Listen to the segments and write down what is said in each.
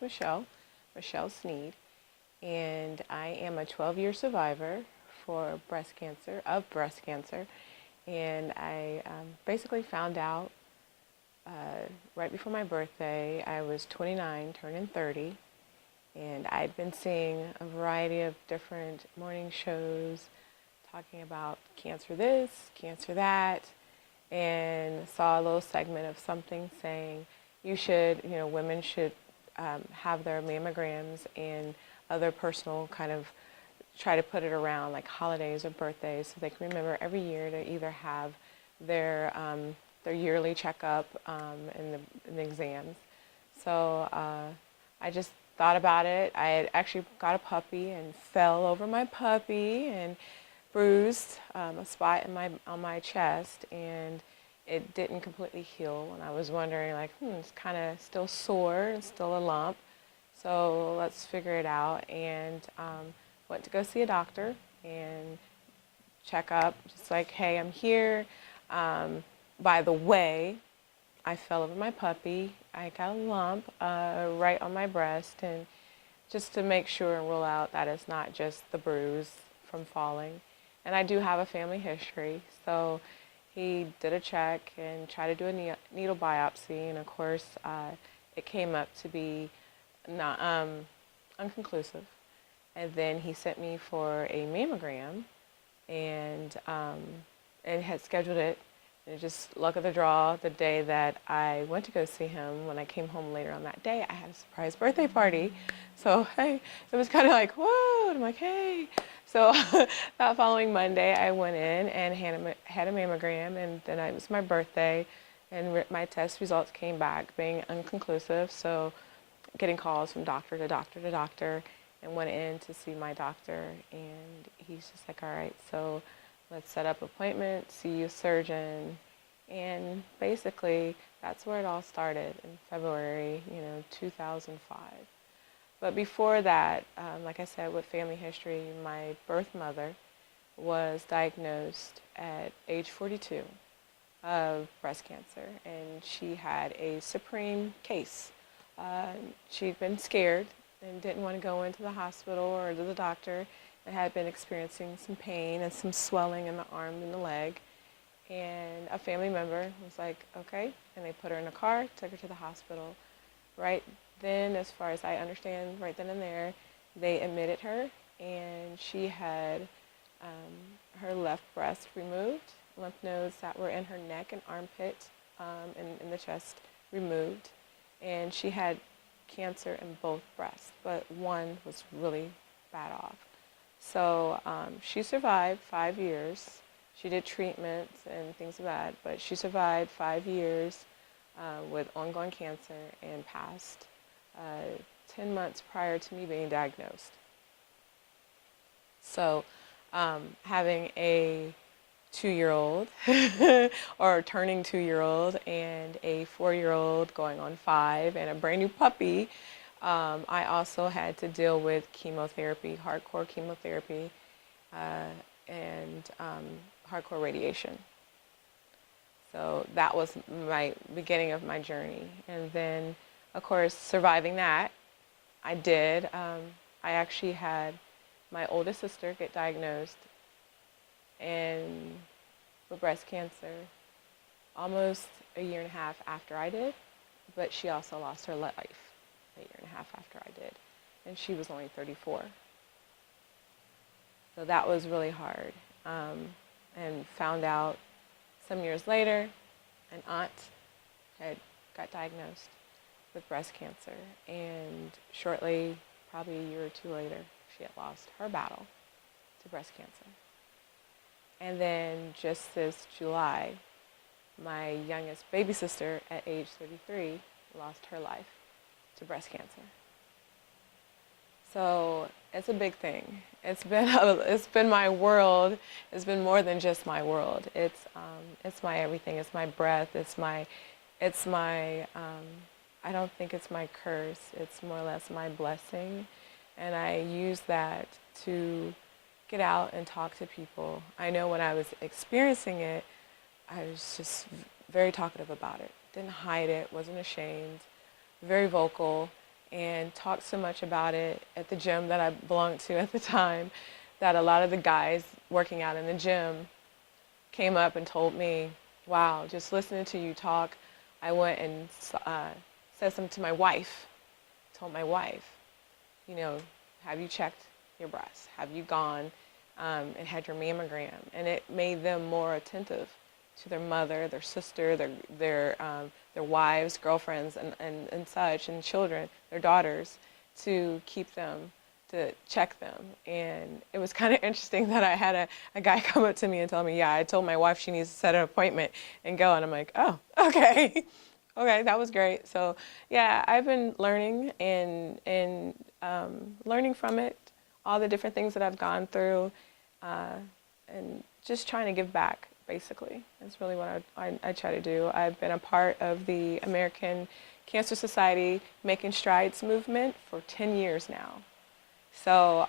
Michelle Sneed, and I am a 12-year survivor for breast cancer, and I basically found out right before my birthday. I was 29, turning 30, and I'd been seeing a variety of different morning shows talking about cancer this, cancer that, and saw a little segment of something saying women should have their mammograms and other personal kind of try to put it around like holidays or birthdays so they can remember every year to either have their their yearly checkup and the exams. So I just thought about it. I had actually got a puppy and fell over my puppy and bruised a spot on my chest, and it didn't completely heal. And I was wondering, like, it's kind of still sore and still a lump. So let's figure it out. And went to go see a doctor and check up, just like, hey, I'm here. By the way, I fell over my puppy. I got a lump right on my breast, and just to make sure and rule out that it's not just the bruise from falling. And I do have a family history, so he did a check and tried to do a needle biopsy, and of course, it came up to be not unconclusive. And then he sent me for a mammogram, and had scheduled it. And just luck of the draw, the day that I went to go see him, when I came home later on that day, I had a surprise birthday party. So, hey, it was kind of like, whoa, and I'm like, hey. So that following Monday, I went in and had a mammogram, and then it was my birthday, and my test results came back being unconclusive. So getting calls from doctor to doctor to doctor, and went in to see my doctor, and he's just like, all right, so let's set up an appointment, see you surgeon. And basically, that's where it all started in February, 2005. But before that, like I said, with family history, my birth mother was diagnosed at age 42 of breast cancer, and she had a supreme case. She'd been scared and didn't want to go into the hospital or to the doctor, and had been experiencing some pain and some swelling in the arm and the leg. And a family member was like, okay, and they put her in a car, took her to the hospital. Right then, as far as I understand, right then and there, they admitted her, and she had her left breast removed, lymph nodes that were in her neck and armpit, and in the chest removed, and she had cancer in both breasts, but one was really bad off. So she survived 5 years. She did treatments and things like that, but she survived 5 years with ongoing cancer and passed 10 months prior to me being diagnosed. So having a 2-year-old or turning 2-year-old and a 4-year-old going on 5 and a brand new puppy, I also had to deal with chemotherapy, hardcore chemotherapy, and hardcore radiation. So that was my beginning of my journey. And then, of course, surviving that, I did. I actually had my oldest sister get diagnosed and with breast cancer almost a year and a half after I did, but she also lost her life a year and a half after I did, and she was only 34. So that was really hard, and found out some years later, an aunt had got diagnosed with breast cancer, and shortly, probably a year or two later, she had lost her battle to breast cancer. And then just this July, my youngest baby sister at age 33 lost her life to breast cancer. So it's a big thing. It's been my world. It's been more than just my world. It's my everything. It's my breath. It's my I don't think it's my curse. It's more or less my blessing, and I use that to get out and talk to people. I know when I was experiencing it, I was just very talkative about it. Didn't hide it. Wasn't ashamed. Very vocal. and talked so much about it at the gym that I belonged to at the time that a lot of the guys working out in the gym came up and told me, wow, just listening to you talk, I went and said something to my wife, told my wife, you know, have you checked your breasts? Have you gone and had your mammogram? And it made them more attentive to their mother, their sister, their wives, girlfriends, and such, and children, their daughters, to keep them, to check them. And it was kind of interesting that I had a guy come up to me and tell me, yeah, I told my wife she needs to set an appointment and go. And I'm like, oh, okay. Okay, that was great. So yeah, I've been learning and learning from it, all the different things that I've gone through, and just trying to give back, basically. That's really what I try to do. I've been a part of the American Cancer Society Making Strides movement for 10 years now. So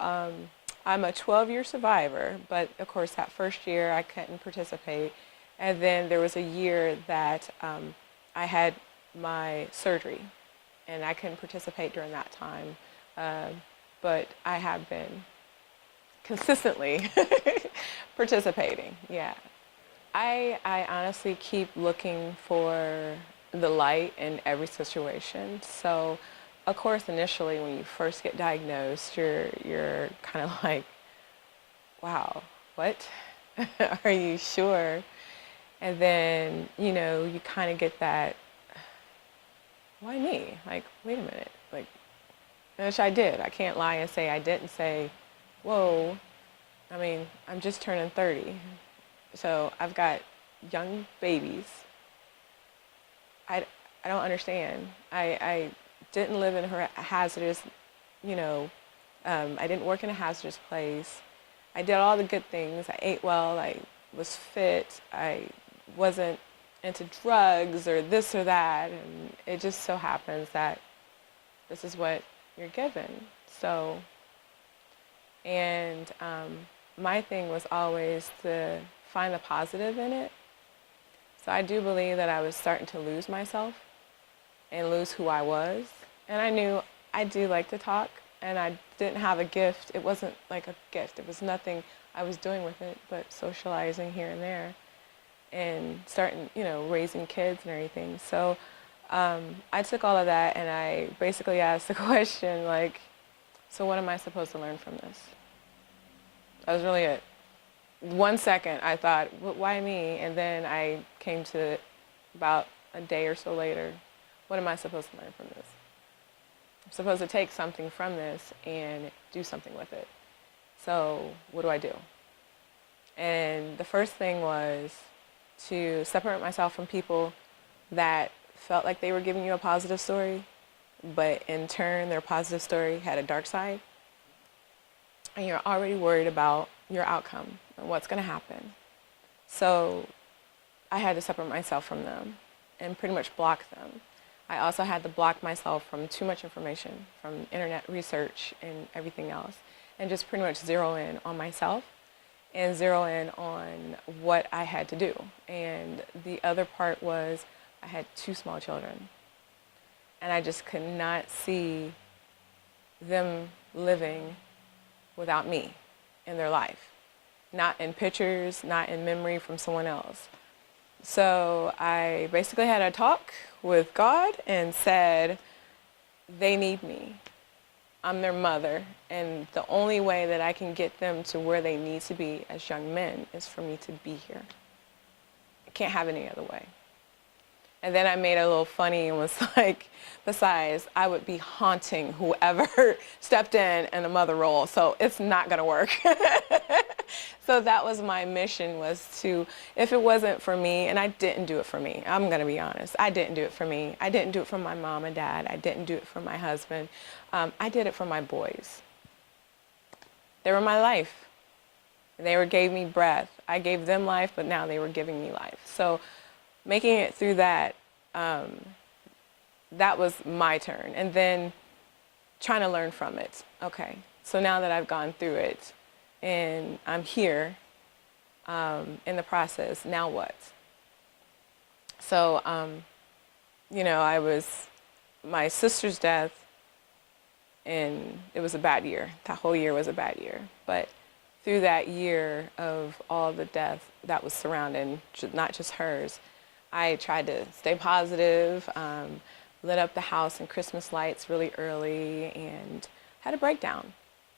I'm a 12-year survivor, but of course that first year I couldn't participate. And then there was a year that I had my surgery, and I couldn't participate during that time. But I have been consistently participating, yeah. I honestly keep looking for the light in every situation. So, of course, initially when you first get diagnosed, you're kind of like, wow, what? Are you sure? And then, you know, you kind of get that, why me? Like, wait a minute. Like, which I did. I can't lie and say I didn't say, whoa. I mean, I'm just turning 30. So I've got young babies. I don't understand. I didn't live in a hazardous, you know, I didn't work in a hazardous place. I did all the good things. I ate well. I was fit. I wasn't into drugs or this or that. And it just so happens that this is what you're given. So, and my thing was always to find the positive in it. So I do believe that I was starting to lose myself and lose who I was. And I knew I do like to talk, and I didn't have a gift. It wasn't like a gift. It was nothing I was doing with it but socializing here and there and starting, you know, raising kids and everything. So I took all of that and I basically asked the question, like, so what am I supposed to learn from this? That was really it. 1 second I thought, why me? And then I came to it about a day or so later. What am I supposed to learn from this? I'm supposed to take something from this and do something with it. So what do I do? And the first thing was to separate myself from people that felt like they were giving you a positive story, but in turn their positive story had a dark side. And you're already worried about your outcome and what's going to happen. So I had to separate myself from them and pretty much block them. I also had to block myself from too much information, from internet research and everything else, and just pretty much zero in on myself and zero in on what I had to do. And the other part was I had 2 small children, and I just could not see them living without me in their life. Not in pictures, not in memory from someone else. So I basically had a talk with God and said, they need me. I'm their mother, and the only way that I can get them to where they need to be as young men is for me to be here. I can't have it any other way. And then I made it a little funny and was like, besides, I would be haunting whoever stepped in the mother role, so it's not gonna work. So that was my mission, was to, if it wasn't for me, and I didn't do it for me, I'm gonna be honest, I didn't do it for me. I didn't do it for my mom and dad. I didn't do it for my husband. I did it for my boys. They were my life. They gave me breath. I gave them life, but now they were giving me life. So making it through that, that was my turn. And then trying to learn from it. Okay, so now that I've gone through it and I'm here in the process, now what? So, you know, my sister's death and it was a bad year. That whole year was a bad year. But through that year of all the death that was surrounding, not just hers, I tried to stay positive, lit up the house in Christmas lights really early, and had a breakdown.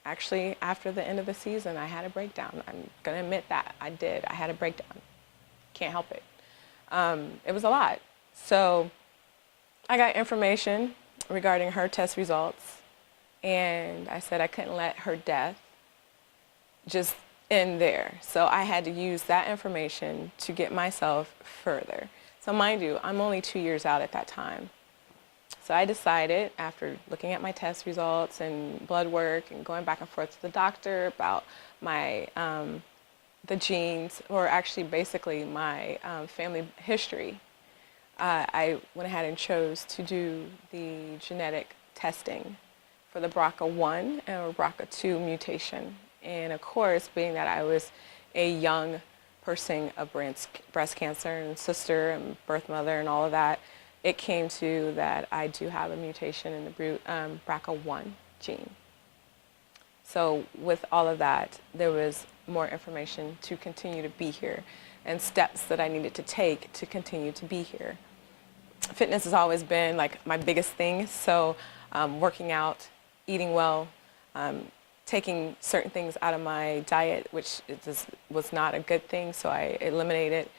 Actually, after the end of the season, I had a breakdown. I'm going to admit that. I did. I had a breakdown. Can't help it. It was a lot. So I got information regarding her test results, and I said I couldn't let her death just end there. So I had to use that information to get myself further. So mind you, I'm only 2 years out at that time. So I decided, after looking at my test results and blood work and going back and forth to the doctor about my the genes, or actually basically my family history, I went ahead and chose to do the genetic testing for the BRCA1 or BRCA2 mutation. And of course, being that I was a young person of breast cancer and sister and birth mother and all of that, it came to that I do have a mutation in the BRCA1 gene. So with all of that, there was more information to continue to be here and steps that I needed to take to continue to be here. Fitness has always been like my biggest thing. So working out, eating well, taking certain things out of my diet, which was not a good thing. So I eliminated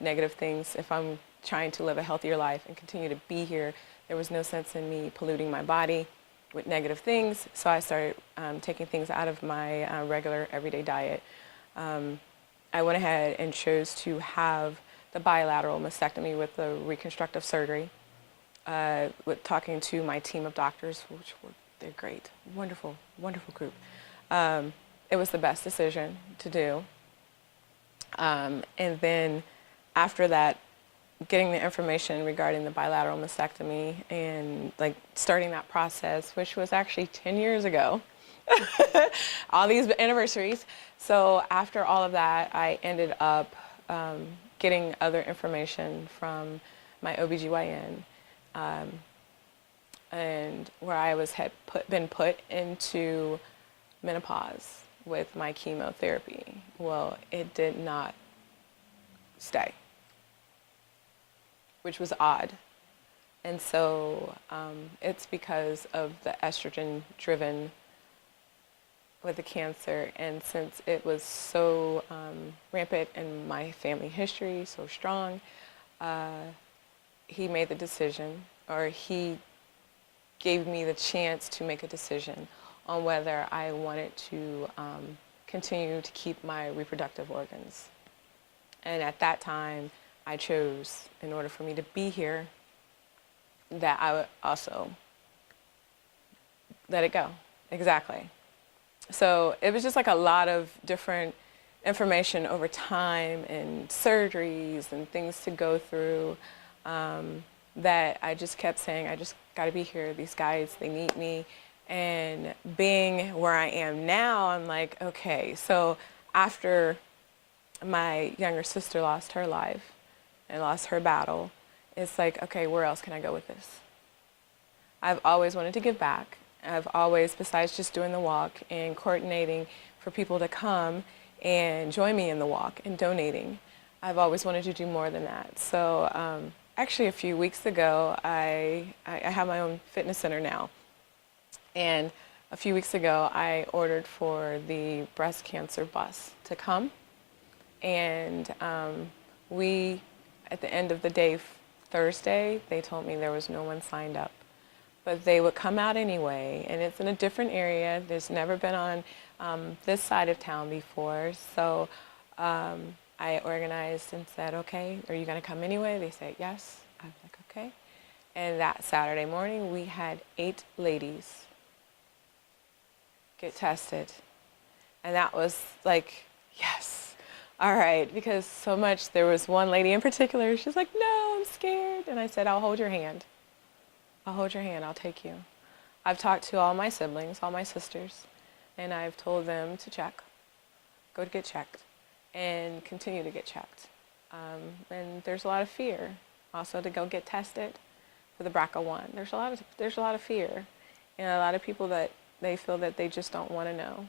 negative things. If I'm trying to live a healthier life and continue to be here, there was no sense in me polluting my body with negative things. So I started taking things out of my regular everyday diet. I went ahead and chose to have the bilateral mastectomy with the reconstructive surgery, with talking to my team of doctors, which they're great, wonderful, wonderful group. It was the best decision to do. And then after that, getting the information regarding the bilateral mastectomy and like starting that process, which was actually 10 years ago, all these anniversaries. So after all of that, I ended up getting other information from my OBGYN, and where I had been put into menopause with my chemotherapy. Well, it did not stay, which was odd. And so it's because of the estrogen driven with the cancer, and since it was so rampant in my family history, so strong, he made the decision, or he gave me the chance to make a decision on whether I wanted to continue to keep my reproductive organs. And at that time, I chose, in order for me to be here, that I would also let it go. Exactly. So it was just like a lot of different information over time and surgeries and things to go through, that I just kept saying, I just got to be here. These guys, they need me. And being where I am now, I'm like, okay, so after my younger sister lost her life and lost her battle, it's like, okay, where else can I go with this? I've always wanted to give back. I've always, besides just doing the walk and coordinating for people to come and join me in the walk and donating, I've always wanted to do more than that. So actually a few weeks ago, I have my own fitness center now. And a few weeks ago, I ordered for the breast cancer bus to come. And we, at the end of the day, Thursday, they told me there was no one signed up. But they would come out anyway, and it's in a different area. There's never been on this side of town before. So I organized and said, okay, are you going to come anyway? They said, yes. I was like, okay. And that Saturday morning, we had 8 ladies get tested. And that was like, yes. All right, because so much, there was one lady in particular, she's like, no, I'm scared. And I said, I'll hold your hand. I'll hold your hand, I'll take you. I've talked to all my siblings, all my sisters, and I've told them to check, go to get checked, and continue to get checked. And there's a lot of fear also to go get tested for the BRCA1. There's a lot of fear. And a lot of people that they feel that they just don't want to know.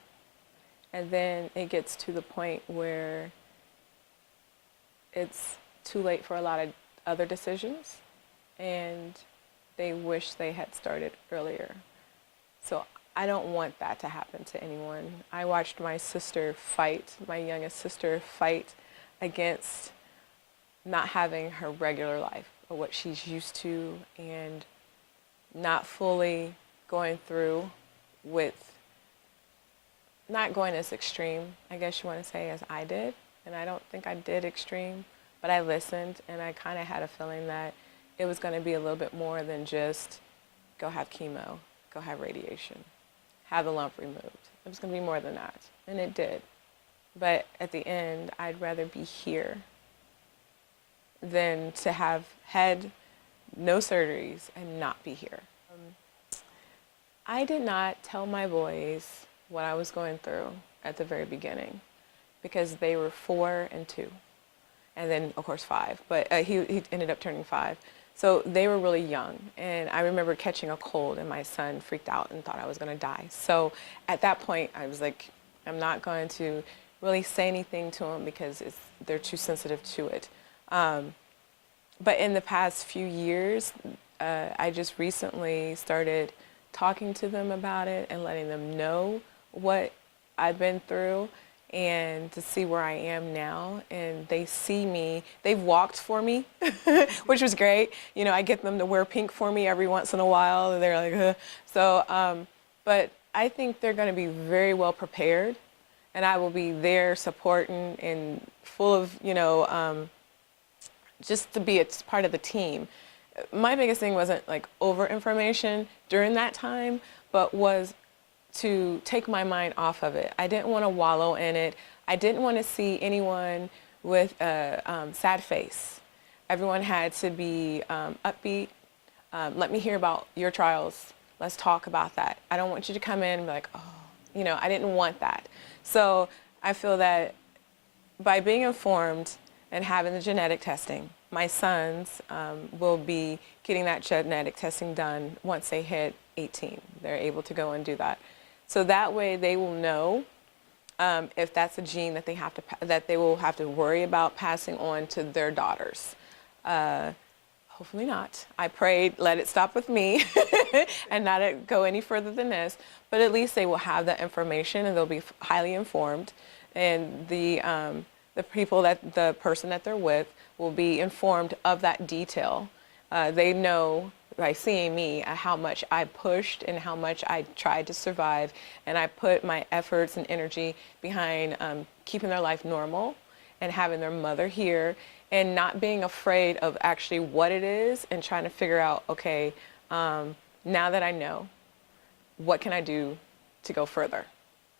And then it gets to the point where it's too late for a lot of other decisions, and they wish they had started earlier. So I don't want that to happen to anyone. I watched my sister fight, my youngest sister fight against not having her regular life or what she's used to, and not fully going through with, not going as extreme, I guess you want to say, as I did. And I don't think I did extreme, but I listened, and I kind of had a feeling that it was going to be a little bit more than just go have chemo, go have radiation, have the lump removed. It was going to be more than that, and it did. But at the end, I'd rather be here than to have had no surgeries and not be here. I did not tell my boys what I was going through at the very beginning, because they were 4 and 2, and then of course 5, but he ended up turning 5. So they were really young, and I remember catching a cold, and my son freaked out and thought I was going to die. So at that point, I was like, I'm not going to really say anything to them because they're too sensitive to it. But in the past few years, I just recently started talking to them about it and letting them know what I've been through, and to see where I am now. And they see me, they've walked for me, which was great. You know, I get them to wear pink for me every once in a while, and they're like, huh. So, but I think they're going to be very well prepared, and I will be there supporting and full of, you know, just to be a part of the team. My biggest thing wasn't like over information during that time, but was to take my mind off of it. I didn't want to wallow in it. I didn't want to see anyone with a sad face. Everyone had to be upbeat. Let me hear about your trials. Let's talk about that. I don't want you to come in and be like, oh, you know, I didn't want that. So I feel that by being informed and having the genetic testing, my sons will be getting that genetic testing done once they hit 18. They're able to go and do that. So that way they will know if that's a gene that they will have to worry about passing on to their daughters. Hopefully not. I prayed, let it stop with me and not go any further than this. But at least they will have that information, and they'll be highly informed. And the person that they're with will be informed of that detail. They know by seeing me how much I pushed and how much I tried to survive, and I put my efforts and energy behind keeping their life normal and having their mother here, and not being afraid of actually what it is, and trying to figure out, okay, now that I know, what can I do to go further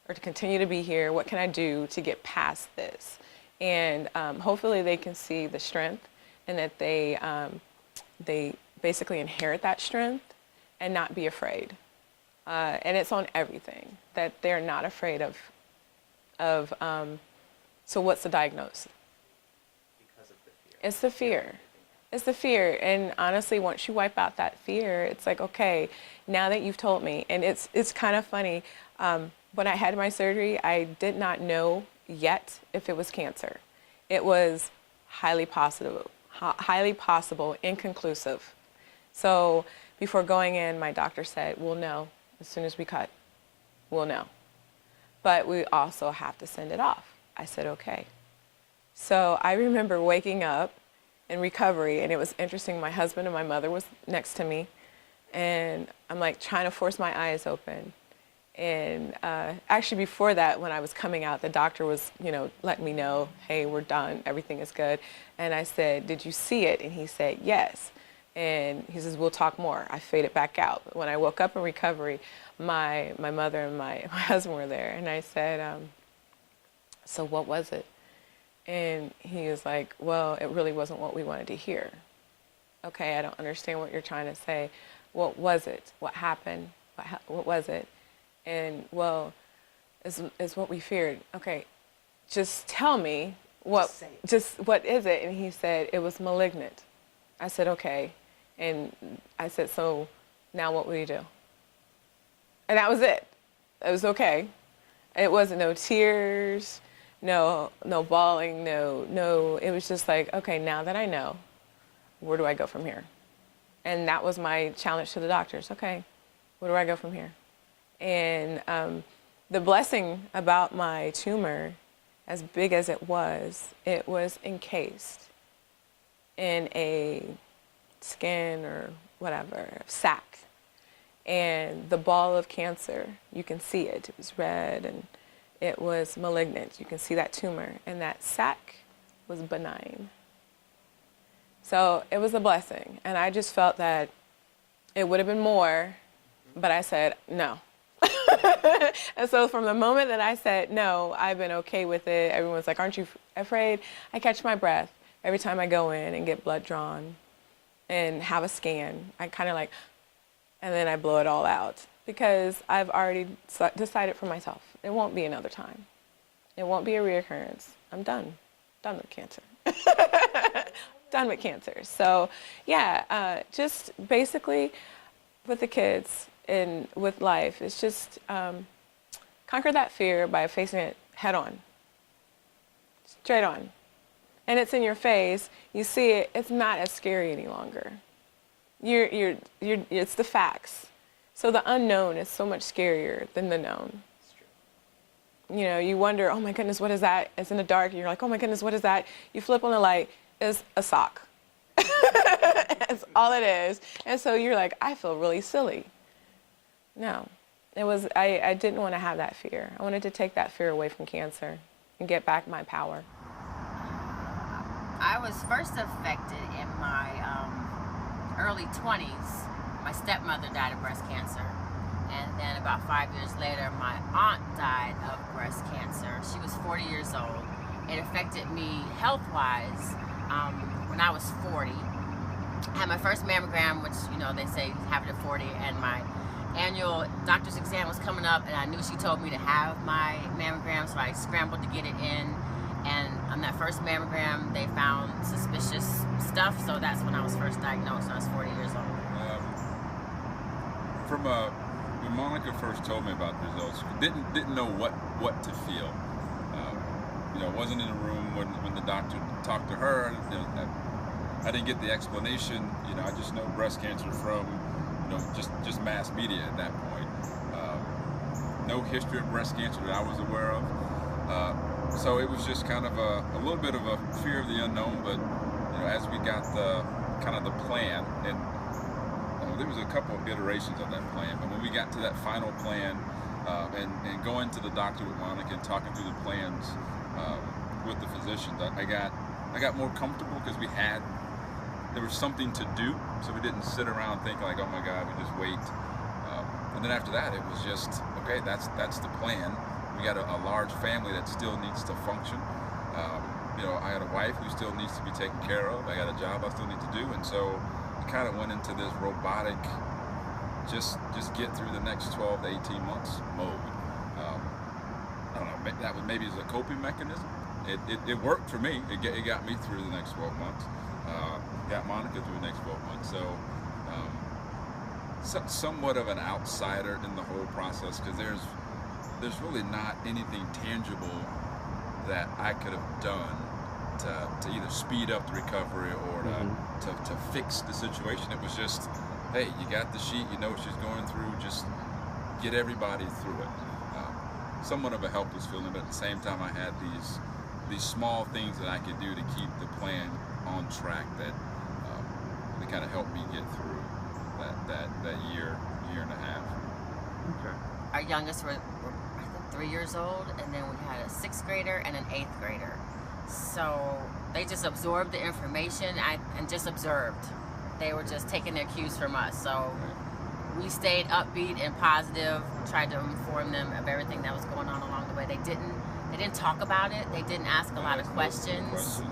or to continue to be here? What can I do to get past this? And hopefully they can see the strength, and that they basically inherit that strength and not be afraid. And it's on everything, that they're not afraid of so what's the diagnosis? Because of the fear. It's the fear. It's the fear. And honestly, once you wipe out that fear, it's like, okay, now that you've told me. And it's kind of funny. When I had my surgery, I did not know yet if it was cancer. It was highly possible, inconclusive. So before going in, my doctor said, we'll know as soon as we cut. We'll know. But we also have to send it off. I said, okay. So I remember waking up in recovery, and it was interesting. My husband and my mother was next to me, and I'm like trying to force my eyes open. And actually before that, when I was coming out, the doctor was, you know, letting me know, hey, we're done, everything is good. And I said, did you see it? And he said, yes. And he says, we'll talk more. I faded back out. When I woke up in recovery, my mother and my husband were there. And I said, so what was it? And he was like, well, it really wasn't what we wanted to hear. Okay, I don't understand what you're trying to say. What was it? What happened? What was it? And, well, it's what we feared. Okay, just tell me, what is it? And he said, it was malignant. I said, okay. And I said, so now what will you do? And that was it. It was okay. It wasn't no tears, no bawling, no. It was just like, okay, now that I know, where do I go from here? And that was my challenge to the doctors. Okay, where do I go from here? And the blessing about my tumor, as big as it was encased in a skin or whatever, sac. And the ball of cancer, you can see it. It was red and it was malignant. You can see that tumor. And that sac was benign. So it was a blessing. And I just felt that it would have been more, but I said no. And so from the moment that I said no, I've been okay with it. Everyone's like, aren't you afraid? I catch my breath every time I go in and get blood drawn and have a scan. I kind of like, and then I blow it all out because I've already decided for myself. It won't be another time. It won't be a reoccurrence. I'm done. Done with cancer. Done with cancer. So yeah, just basically with the kids and with life, it's just conquer that fear by facing it head on, straight on. And it's in your face. You see it. It's not as scary any longer. It's the facts. So the unknown is so much scarier than the known. You know, you wonder, oh my goodness, what is that? It's in the dark. You're like, oh my goodness, what is that? You flip on the light, it's a sock. That's all it is. And so you're like, I feel really silly. No, I didn't want to have that fear. I wanted to take that fear away from cancer and get back my power. I was first affected in my early 20s. My stepmother died of breast cancer. And then about 5 years later, my aunt died of breast cancer. She was 40 years old. It affected me health-wise when I was 40. I had my first mammogram, which, you know, they say have it at 40, and my annual doctor's exam was coming up, and I knew she told me to have my mammogram, so I scrambled to get it in. And on that first mammogram, they found suspicious stuff, so that's when I was first diagnosed. I was 40 years old. When Monica first told me about the results, didn't know what to feel. You know, wasn't in the room when the doctor talked to her. You know, I didn't get the explanation. You know, I just know breast cancer from, you know, just mass media at that point. No history of breast cancer that I was aware of. So it was just kind of a little bit of a fear of the unknown, but you know, as we got the kind of the plan, and there was a couple of iterations of that plan, but when we got to that final plan, and going to the doctor with Monica and talking through the plans with the physicians, I got more comfortable because there was something to do, so we didn't sit around thinking like, oh my God, we just wait. And then after that, it was just, okay, that's the plan. We got a large family that still needs to function. You know, I got a wife who still needs to be taken care of. I got a job I still need to do, and so we kind of went into this robotic, just get through the next 12 to 18 months mode. I don't know, that was maybe as a coping mechanism. It worked for me. It got me through the next 12 months. Got Monica through the next 12 months. So somewhat of an outsider in the whole process, because there's really not anything tangible that I could have done to either speed up the recovery or to fix the situation. It was just, hey, you got the sheet, you know what she's going through, just get everybody through it. Somewhat of a helpless feeling, but at the same time I had these small things that I could do to keep the plan on track that kind of helped me get through that year and a half. Okay. Our youngest were I think 3 years old, and then we had a 6th grader and an 8th grader. So they just absorbed the information and just observed. They were just taking their cues from us. So we stayed upbeat and positive, tried to inform them of everything that was going on along the way. They didn't talk about it. They didn't ask a lot of questions.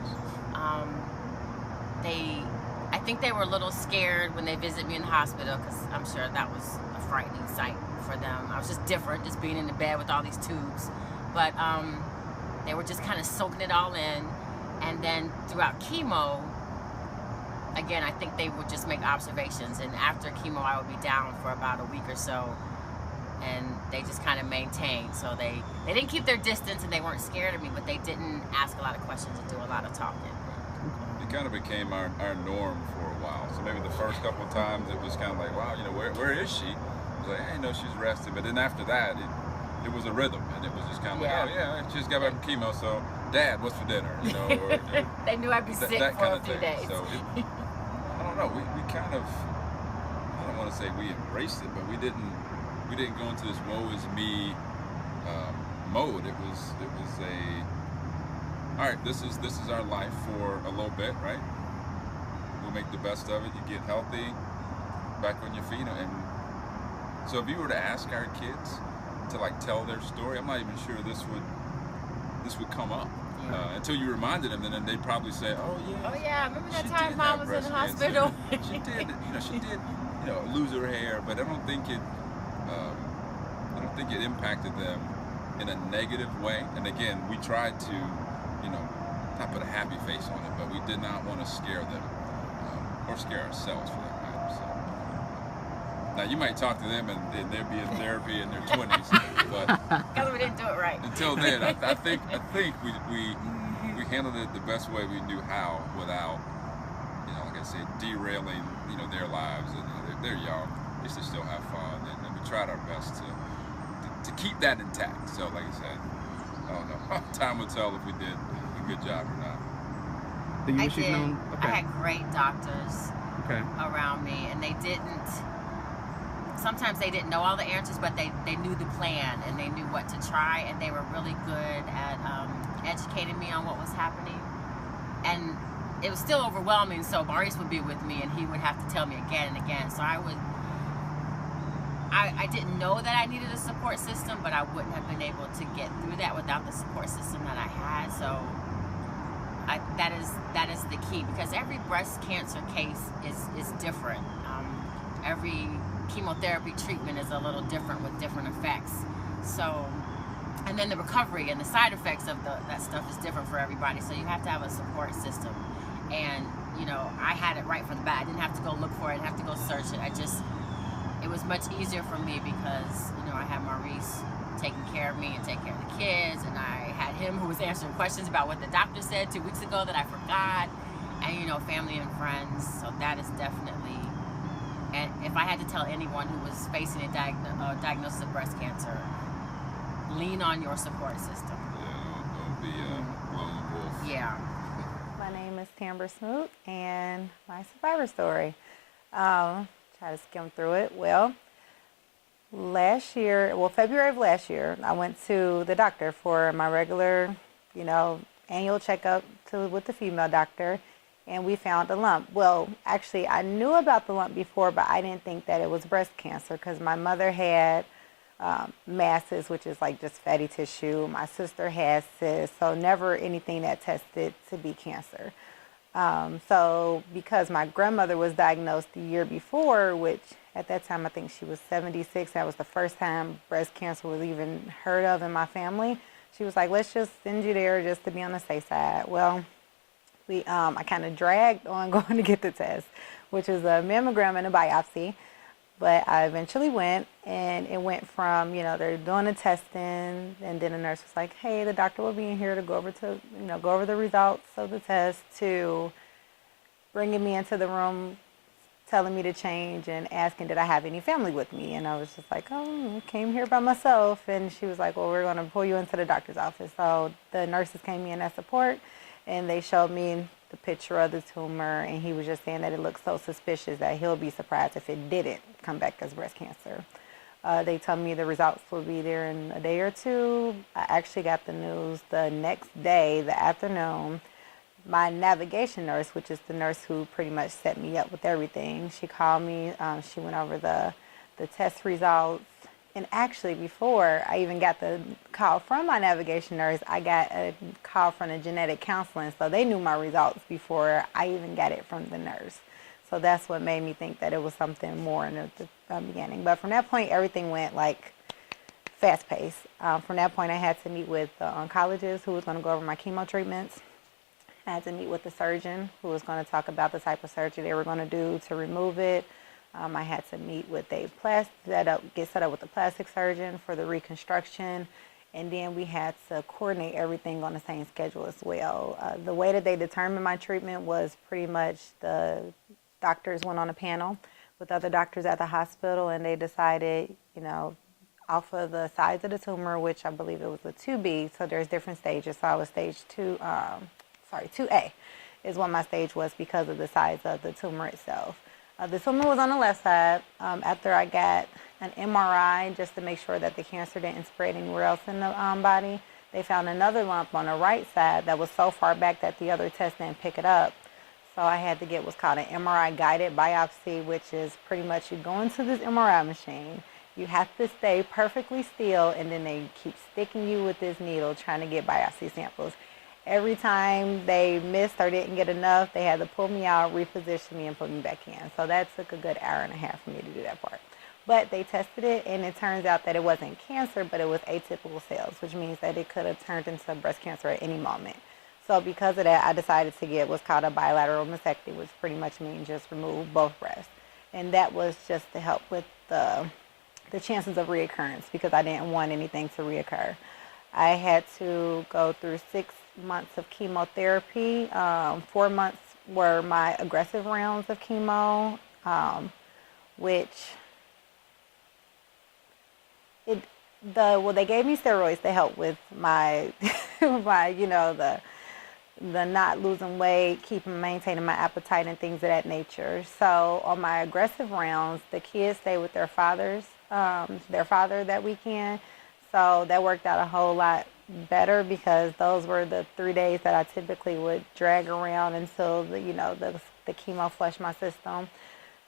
I think they were a little scared when they visited me in the hospital, because I'm sure that was a frightening sight for them. I was just different, just being in the bed with all these tubes. But they were just kind of soaking it all in. And then throughout chemo, again, I think they would just make observations. And after chemo, I would be down for about a week or so. and they just kind of maintained. So they didn't keep their distance, and they weren't scared of me, but they didn't ask a lot of questions and do a lot of talking. It kind of became our norm for a while. So maybe the first couple of times it was kind of like, wow, where is she? It was like, hey, no, she's rested. But then after that, it was a rhythm, and it was just kind of like, oh yeah, she just got back from chemo, so Dad, what's for dinner? Or they knew I'd be sick that for kind a of few thing. days. So I don't know. We kind of, I don't want to say we embraced it, but we didn't go into this woe is me mode. It was all right. This is our life for a little bit, right? We'll make the best of it. You get healthy, back on your feet, and so if you were to ask our kids to like tell their story, I'm not even sure this would come up until you reminded them, and then they'd probably say, "Oh yeah, remember that time Mom was in the hospital? She did, she did, lose her hair, but I don't think it impacted them in a negative way." And again, we tried to, not put a happy face on it, but we did not want to scare them or scare ourselves for that matter. So. Now you might talk to them and they'd be in therapy in their 20s, but because we didn't do it right. Until then, I think we handled it the best way we knew how, without, like I said, derailing their lives. And they're young, they should still have fun, and we tried our best to keep that intact. So like I said, I don't know. Time will tell if we did a good job or not. I did. Okay. I had great doctors around me, and they didn't. Sometimes they didn't know all the answers, but they knew the plan, and they knew what to try, and they were really good at educating me on what was happening. And it was still overwhelming, so Maurice would be with me, and he would have to tell me again and again. So I didn't know that I needed a support system, but I wouldn't have been able to get through that without the support system that I had. So that is the key, because every breast cancer case is different. Every chemotherapy treatment is a little different with different effects. So, and then the recovery and the side effects of that stuff is different for everybody. So you have to have a support system. And, I had it right from the bat. I didn't have to go look for it. I didn't have to go search it. It was much easier for me because, I had Maurice taking care of me and taking care of the kids. And I had him who was answering questions about what the doctor said 2 weeks ago that I forgot. And, family and friends. So that is definitely. And if I had to tell anyone who was facing a diagnosis of breast cancer, lean on your support system. Yeah, don't be a lone wolf. Yeah. My name is Tamber Smoot, and my survivor story. Try to skim through it. Well, February of last year, I went to the doctor for my regular, annual checkup with the female doctor. And we found a lump. Well, actually, I knew about the lump before, but I didn't think that it was breast cancer because my mother had masses, which is like just fatty tissue. My sister had cysts, so never anything that tested to be cancer. So because my grandmother was diagnosed the year before, which at that time I think she was 76, that was the first time breast cancer was even heard of in my family, she was like, let's just send you there just to be on the safe side. Well, I kind of dragged on going to get the test, which is a mammogram and a biopsy. But I eventually went, and it went from, they're doing the testing, and then the nurse was like, hey, the doctor will be in here to go over the results of the test, to bringing me into the room, telling me to change, and asking did I have any family with me. And I was just like, I came here by myself. And she was like, well, we're going to pull you into the doctor's office. So the nurses came in as support. And they showed me the picture of the tumor, and he was just saying that it looked so suspicious that he'll be surprised if it didn't come back as breast cancer. They told me the results will be there in a day or two. I actually got the news the next day, the afternoon. My navigation nurse, which is the nurse who pretty much set me up with everything, she called me. She went over the test results. And actually, before I even got the call from my navigation nurse, I got a call from the genetic counseling. So they knew my results before I even got it from the nurse. So that's what made me think that it was something more in the beginning. But from that point, everything went like fast paced. From that point, I had to meet with the oncologist who was going to go over my chemo treatments. I had to meet with the surgeon who was going to talk about the type of surgery they were going to do to remove it. I had to meet with get set up with a plastic surgeon for the reconstruction. And then we had to coordinate everything on the same schedule as well. The way that they determined my treatment was pretty much the doctors went on a panel with other doctors at the hospital, and they decided, off of the size of the tumor, which I believe it was a 2B, so there's different stages. So I was stage 2A is what my stage was because of the size of the tumor itself. The tumor was on the left side. After I got an MRI just to make sure that the cancer didn't spread anywhere else in the body, they found another lump on the right side that was so far back that the other test didn't pick it up. So I had to get what's called an MRI guided biopsy, which is pretty much you go into this MRI machine, you have to stay perfectly still, and then they keep sticking you with this needle trying to get biopsy samples. Every time they missed or didn't get enough, they had to pull me out, reposition me, and put me back in. So that took a good hour and a half for me to do that part. But they tested it, and it turns out that it wasn't cancer, but it was atypical cells, which means that it could have turned into breast cancer at any moment. So because of that, I decided to get what's called a bilateral mastectomy, which pretty much means just remove both breasts. And that was just to help with the chances of reoccurrence, because I didn't want anything to reoccur. I had to go through 6 months of chemotherapy. 4 months were my aggressive rounds of chemo, which they gave me steroids to help with my the not losing weight, maintaining my appetite and things of that nature. So on my aggressive rounds, the kids stay with their father that weekend. So that worked out a whole lot better, because those were the 3 days that I typically would drag around until the chemo flushed my system.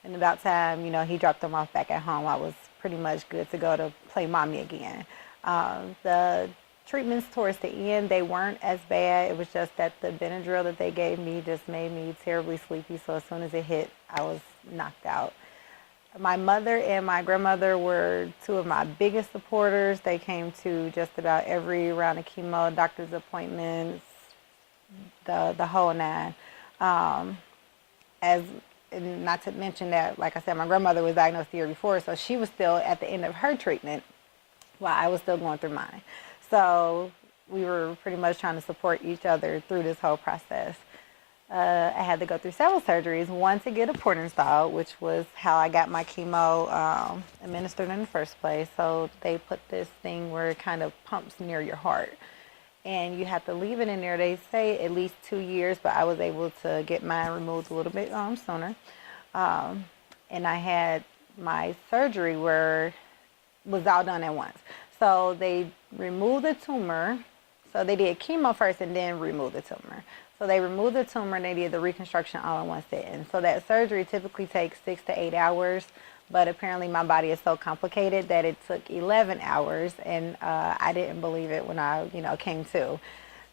And about time, he dropped them off back at home, I was pretty much good to go to play mommy again. The treatments towards the end, they weren't as bad. It was just that the Benadryl that they gave me just made me terribly sleepy. So as soon as it hit, I was knocked out. My mother and my grandmother were 2 of my biggest supporters. They came to just about every round of chemo, doctor's appointments, the whole nine. And not to mention that, like I said, my grandmother was diagnosed the year before, so she was still at the end of her treatment while I was still going through mine. So we were pretty much trying to support each other through this whole process. I had to go through several surgeries, one to get a port installed, which was how I got my chemo administered in the first place. So they put this thing where it kind of pumps near your heart, and you have to leave it in there. They say at least 2 years, but I was able to get mine removed a little bit sooner. And I had my surgery was all done at once. So they removed the tumor. So they did chemo first and then removed the tumor. So they removed the tumor and they did the reconstruction all in one sitting. So that surgery typically takes 6 to 8 hours, but apparently my body is so complicated that it took 11 hours, and I didn't believe it when I, came to.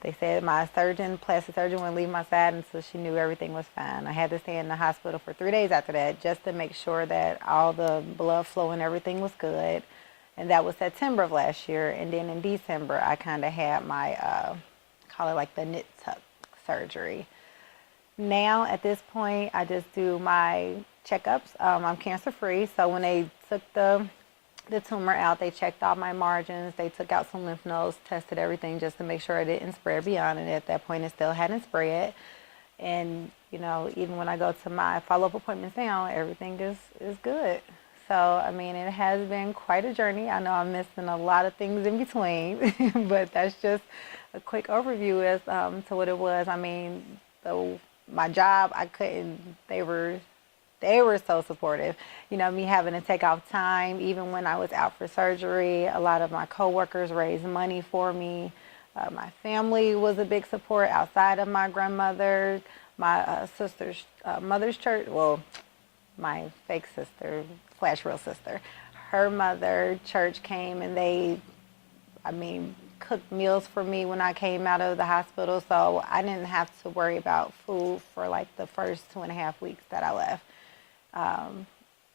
They said my plastic surgeon, wouldn't leave my side until she knew everything was fine. I had to stay in the hospital for 3 days after that just to make sure that all the blood flow and everything was good. And that was September of last year. And then in December, I kind of had my, call it like the nit tuck surgery. Now, at this point, I just do my checkups. I'm cancer-free. So when they took the tumor out, they checked all my margins. They took out some lymph nodes, tested everything just to make sure it didn't spread beyond. And at that point, it still hadn't spread. And, even when I go to my follow-up appointments now, everything is good. So, it has been quite a journey. I know I'm missing a lot of things in between, but that's just a quick overview as to what it was. My job, they were so supportive. Me having to take off time, even when I was out for surgery. A lot of my coworkers raised money for me. My family was a big support outside of my grandmother. My sister's mother's church, well, my fake sister / real sister, her mother church came and they, cooked meals for me when I came out of the hospital, so I didn't have to worry about food for like the first 2.5 weeks that I left.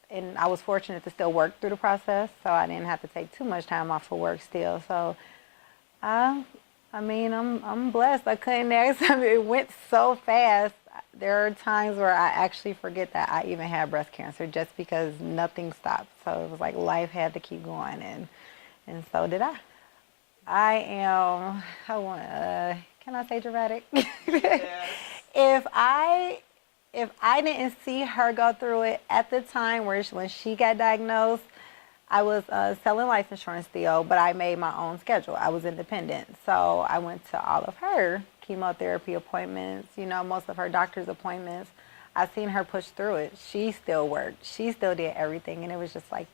And I was fortunate to still work through the process, so I didn't have to take too much time off for work still. So, I'm blessed. I couldn't ask. It went so fast there are times where I actually forget that I even had breast cancer just because nothing stopped. So it was like life had to keep going, and so did I. I am, can I say dramatic? If I didn't see her go through it at the time when she got diagnosed, I was selling life insurance still, but I made my own schedule. I was independent. So I went to all of her chemotherapy appointments, most of her doctor's appointments. I seen her push through it. She still worked. She still did everything. And it was just like,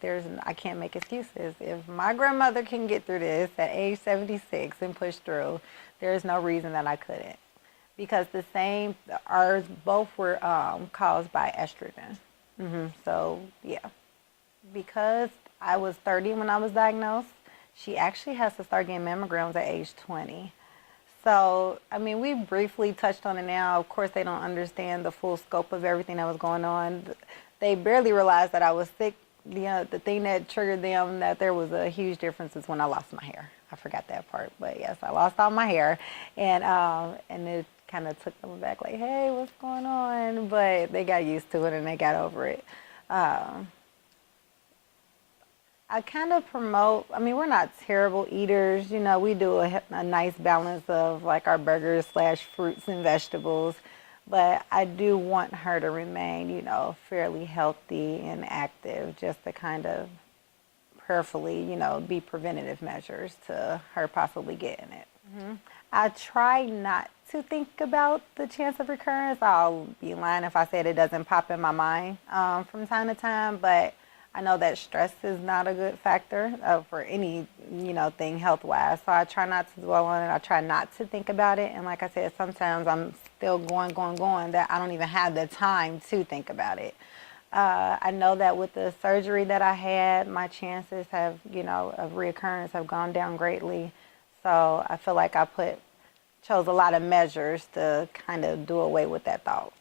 I can't make excuses. If my grandmother can get through this at age 76 and push through, there's no reason that I couldn't. Because ours both were caused by estrogen. So, yeah. Because I was 30 when I was diagnosed, she actually has to start getting mammograms at age 20. So, I mean, we briefly touched on it now. Of course, they don't understand the full scope of everything that was going on. They barely realized that I was sick. The thing that triggered them that there was a huge difference is when I lost my hair. I forgot that part. But, yes, I lost all my hair. And it kind of took them back like, hey, what's going on? But they got used to it and they got over it. I kind of promote, we're not terrible eaters. We do a nice balance of like our burgers / fruits and vegetables. But I do want her to remain, fairly healthy and active just to kind of prayerfully, be preventative measures to her possibly getting it. I try not to think about the chance of recurrence. I'll be lying if I said it doesn't pop in my mind from time to time, but I know that stress is not a good factor for any, thing health-wise. So I try not to dwell on it. I try not to think about it. And like I said, sometimes I'm still going that I don't even have the time to think about it. I know that with the surgery that I had, my chances of reoccurrence have gone down greatly. So I feel like I chose a lot of measures to kind of do away with that thought.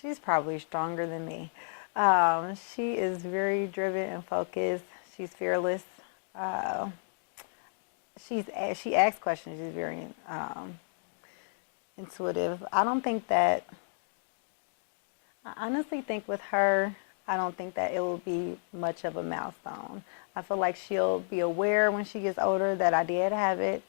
She's probably stronger than me. She is very driven and focused. She's fearless. She asks questions. She's very intuitive. I honestly think with her, I don't think that it will be much of a milestone. I feel like she'll be aware when she gets older that I did have it.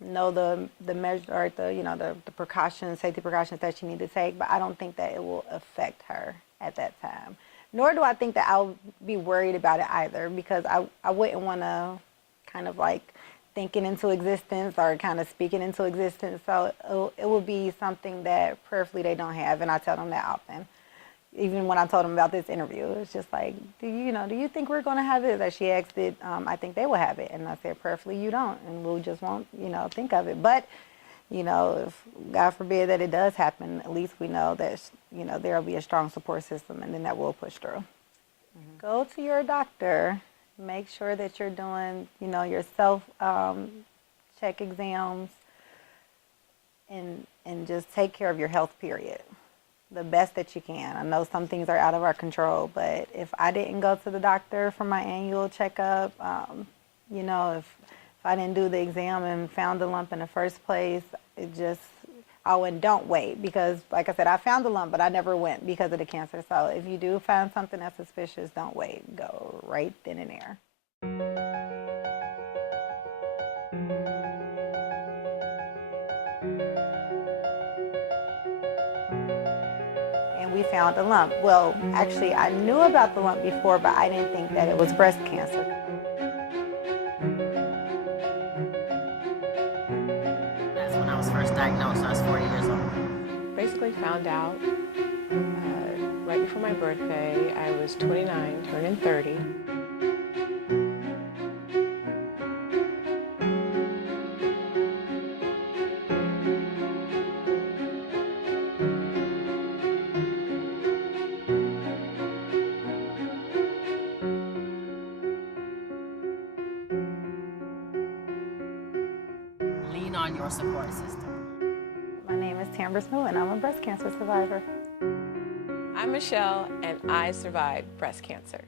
Know the measure or the precautions, safety precautions that she need to take, but I don't think that it will affect her at that time. Nor do I think that I'll be worried about it either, because I wouldn't want to kind of like think it into existence or kind of speak it into existence. So it will be something that prayerfully they don't have, and I tell them that often. Even when I told them about this interview, it's just like, do you think we're going to have it? That she asked it, I think they will have it. And I said, prayerfully, you don't. And we'll just won't, think of it. But, if God forbid that it does happen, at least we know that, there will be a strong support system, and then that will push through. Go to your doctor. Make sure that you're doing, your self check exams, and just take care of your health, period. The best that you can. I know some things are out of our control, but if I didn't go to the doctor for my annual checkup, if I didn't do the exam and found the lump in the first place, don't wait, because like I said, I found the lump, but I never went because of the cancer. So if you do find something that's suspicious, don't wait. Go right then and there. We found a lump. Well, actually, I knew about the lump before, but I didn't think that it was breast cancer. That's when I was first diagnosed. I was 40 years old. Basically found out right before my birthday. I was 29, turning 30. Lean on your support system. My name is Tambra Snow, and I'm a breast cancer survivor. I'm Michelle, and I survived breast cancer.